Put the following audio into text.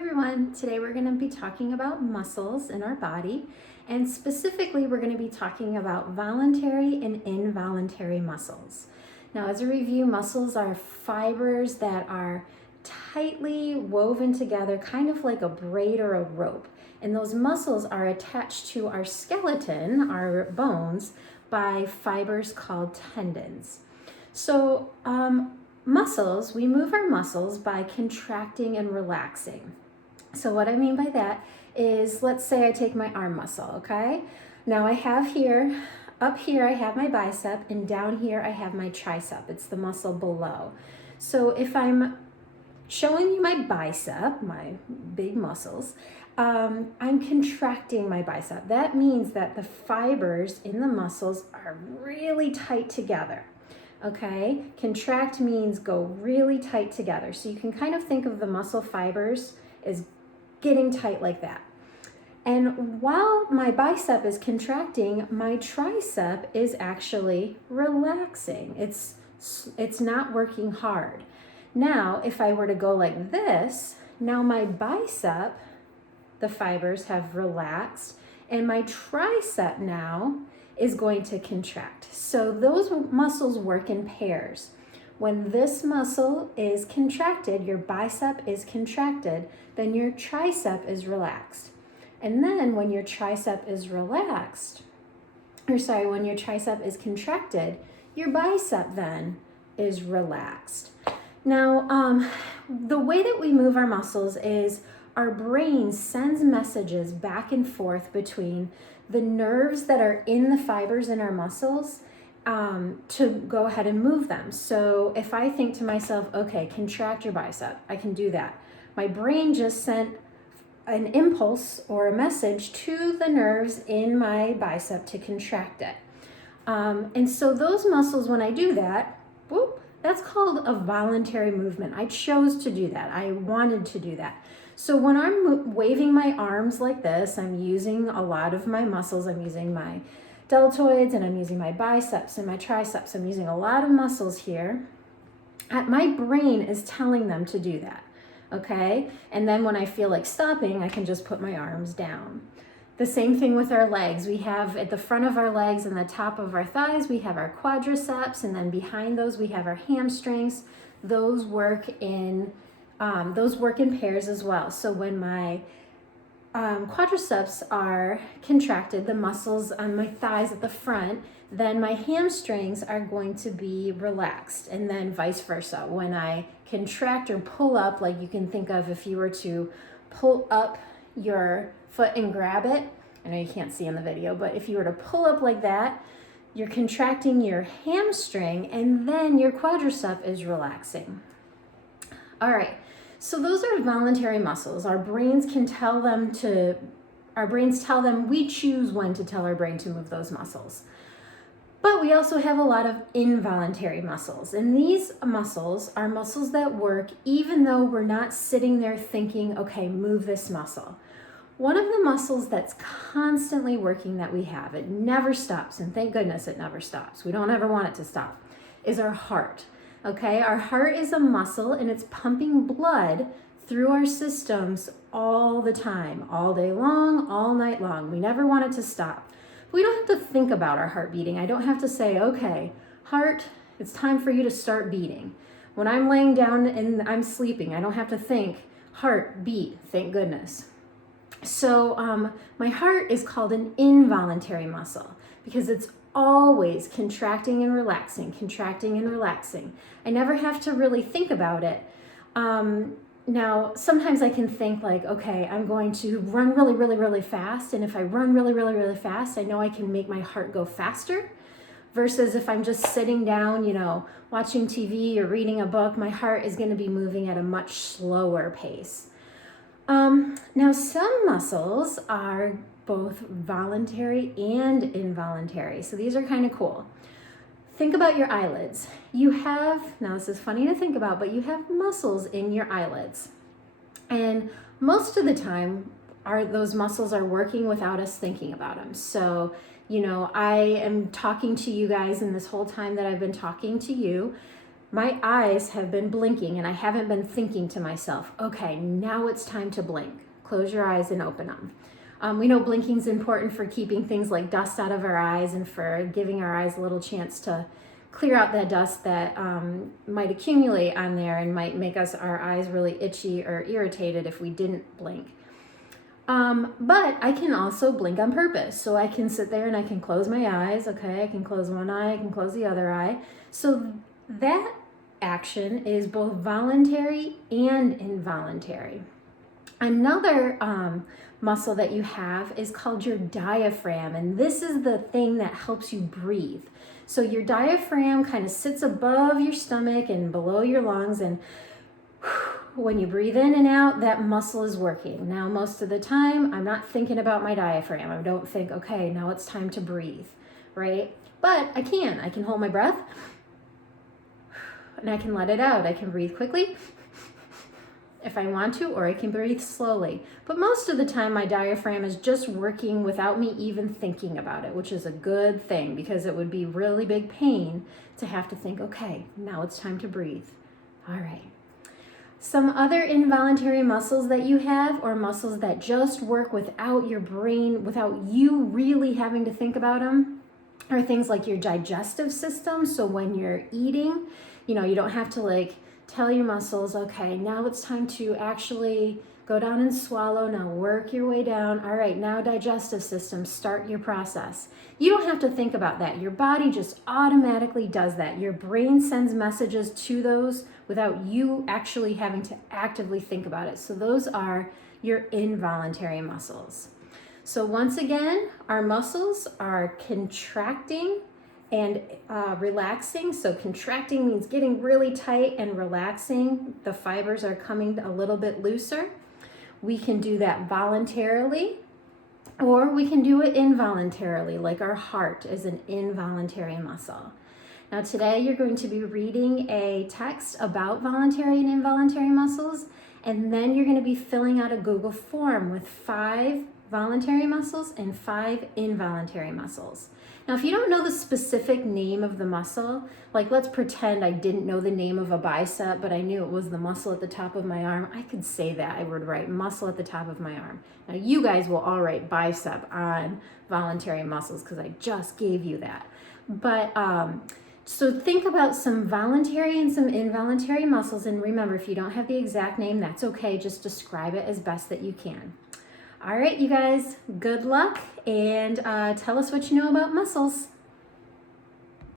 everyone. Today we're going to be talking about muscles in our body, and specifically we're going to be talking about voluntary and involuntary muscles. Now, as a review, muscles are fibers that are tightly woven together, kind of like a braid or a rope. And those muscles are attached to our skeleton, our bones, by fibers called tendons. So, muscles, we move our muscles by contracting and relaxing. So what I mean by that is, let's say I take my arm muscle, okay? Now I have here, up here I have my bicep, and down here I have my tricep. It's the muscle below. So if I'm showing you my bicep, my big muscles, I'm contracting my bicep. That means that the fibers in the muscles are really tight together. Okay, contract means go really tight together. So you can kind of think of the muscle fibers as getting tight like that. And while my bicep is contracting, my tricep is actually relaxing. It's not working hard. Now, if I were to go like this, now my bicep, the fibers have relaxed, and my tricep now is going to contract. So those muscles work in pairs. When this muscle is contracted, your bicep is contracted, then your tricep is relaxed. And then when your tricep is relaxed, when your tricep is contracted, your bicep then is relaxed. Now, the way that we move our muscles is our brain sends messages back and forth between the nerves that are in the fibers in our muscles to go ahead and move them. So if I think to myself, okay, contract your bicep, I can do that. My brain just sent an impulse or a message to the nerves in my bicep to contract it. And so those muscles, when I do that, that's called a voluntary movement. I chose to do that. I wanted to do that. So when I'm waving my arms like this, I'm using a lot of my muscles. I'm using my deltoids, and I'm using my biceps and my triceps. I'm using a lot of muscles here. My brain is telling them to do that, okay? And then when I feel like stopping, I can just put my arms down. The same thing with our legs. We have at the front of our legs and the top of our thighs, we have our quadriceps, and then behind those we have our hamstrings. Those work in pairs as well. So when my quadriceps are contracted, the muscles on my thighs at the front, then my hamstrings are going to be relaxed, and then vice versa. When I contract or pull up, like you can think of if you were to pull up your foot and grab it. I know you can't see in the video, but if you were to pull up like that, you're contracting your hamstring, and then your quadricep is relaxing. All right. So those are voluntary muscles. Our brains tell them we choose when to tell our brain to move those muscles. But we also have a lot of involuntary muscles. And these muscles are muscles that work even though we're not sitting there thinking, okay, move this muscle. One of the muscles that's constantly working that we have, it never stops, and thank goodness it never stops. We don't ever want it to stop, is our heart. Okay, our heart is a muscle, and it's pumping blood through our systems all the time, all day long, all night long. We never want it to stop. We don't have to think about our heart beating. I don't have to say, okay, heart, it's time for you to start beating. When I'm laying down and I'm sleeping, I don't have to think, heart, beat, thank goodness. So my heart is called an involuntary muscle because it's always contracting and relaxing, contracting and relaxing. I never have to really think about it. Now, sometimes I can think like, okay, I'm going to run really, really, really fast. And if I run really, really, really fast, I know I can make my heart go faster. Versus if I'm just sitting down, watching TV or reading a book, my heart is going to be moving at a much slower pace. Now, some muscles are both voluntary and involuntary. So these are kind of cool. Think about your eyelids. Now this is funny to think about, but you have muscles in your eyelids. And most of the time, those muscles are working without us thinking about them. So, I am talking to you guys, and this whole time that I've been talking to you, my eyes have been blinking and I haven't been thinking to myself, okay, now it's time to blink. Close your eyes and open them. We know blinking is important for keeping things like dust out of our eyes and for giving our eyes a little chance to clear out that dust that might accumulate on there and might make our eyes really itchy or irritated if we didn't blink. But I can also blink on purpose. So I can sit there and I can close my eyes. Okay, I can close one eye, I can close the other eye. So that action is both voluntary and involuntary. Another muscle that you have is called your diaphragm, and this is the thing that helps you breathe. So your diaphragm kind of sits above your stomach and below your lungs, and when you breathe in and out, that muscle is working. Now, most of the time, I'm not thinking about my diaphragm. I don't think, okay, now it's time to breathe, right? But I can hold my breath and I can let it out. I can breathe quickly if I want to, or I can breathe slowly. But most of the time, my diaphragm is just working without me even thinking about it, which is a good thing because it would be really big pain to have to think, okay, now it's time to breathe. All right. Some other involuntary muscles that you have, or muscles that just work without your brain, without you really having to think about them, are things like your digestive system. So when you're eating, you don't have to tell your muscles, okay, now it's time to actually go down and swallow. Now work your way down. All right, now digestive system, start your process. You don't have to think about that. Your body just automatically does that. Your brain sends messages to those without you actually having to actively think about it. So those are your involuntary muscles. So once again, our muscles are contracting and relaxing. So contracting means getting really tight, and relaxing, the fibers are coming a little bit looser. We can do that voluntarily, or we can do it involuntarily, like our heart is an involuntary muscle. Now today you're going to be reading a text about voluntary and involuntary muscles, and then you're going to be filling out a Google form with 5 voluntary muscles and 5 involuntary muscles. Now, if you don't know the specific name of the muscle, let's pretend I didn't know the name of a bicep, but I knew it was the muscle at the top of my arm. I could say that. I would write muscle at the top of my arm. Now, you guys will all write bicep on voluntary muscles because I just gave you that. But so think about some voluntary and some involuntary muscles. And remember, if you don't have the exact name, that's okay. Just describe it as best that you can. All right, you guys, good luck, and tell us what you know about muscles.